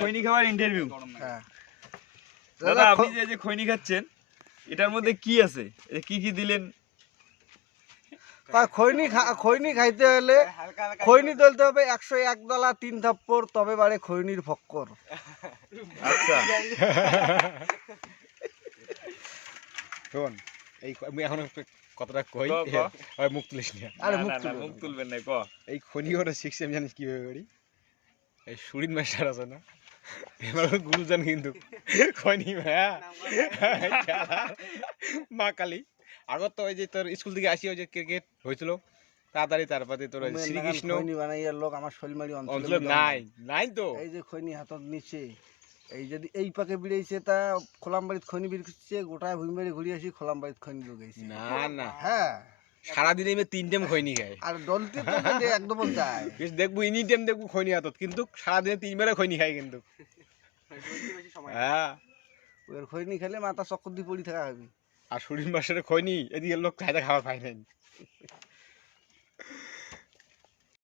খৈনি খাওয়ার ইন্টারভিউ। হ্যাঁ দাদা আপনি যে খৈনি খাচ্ছেন এটার মধ্যে কি আছে, কি কি দিলেন? তা খৈনি খাইতে হলে খৈনি তুলতে হবে 101 দলা 3 থাপ্পড়, তবে বাড়ে খৈনির ফক্কর। আচ্ছা শোন, এই আমি এখন কতটা কই, মুখ তুলিস না। আরে মুখ তুলবেন না, ক। এই খনি ওটা শিখছি আমি, জানিস কিভাবে করি? এই সুরিন মাস্টার আছে না, এবার গুরুজন কিন্তু খনি মা কালী আগত তো ওই যে তোর স্কুল থেকে আসি, ওই যে ক্রিকেট হয়েছিল তাড়াতাড়ি, তারপরে তোর শ্রীকৃষ্ণ খৈনি বানাইয়ার লোক আমার শৈলমারি অঞ্চলে নাই তো। এই যে খৈনি হাতত নিচে, এই যদি এই পাকে বিড়াইছে তা খোলামবাড়িত খৈনি বিড়ছে, গোটায় ভুইমারি ঘুরে আসি খোলামবাড়িত খৈনি ঢুকাইছে। না হ্যাঁ সারাদিনে আমি 3 টাইম খৈনি খাই, আর ডলতে তো একদম যায় দেখবো এনি টাইম দেখবো খৈনি হাতত, কিন্তু সারাদিনে 3 বারে খৈনি খাই কিন্তু। হ্যাঁ ওর খৈনি খেলে মাথা চক্কর দিয়ে পড়ি থাকা হবে। আর সুরিন মাস্টারের খৈনি এদিকে লোক খাইতে খাওয়া পায় নাই।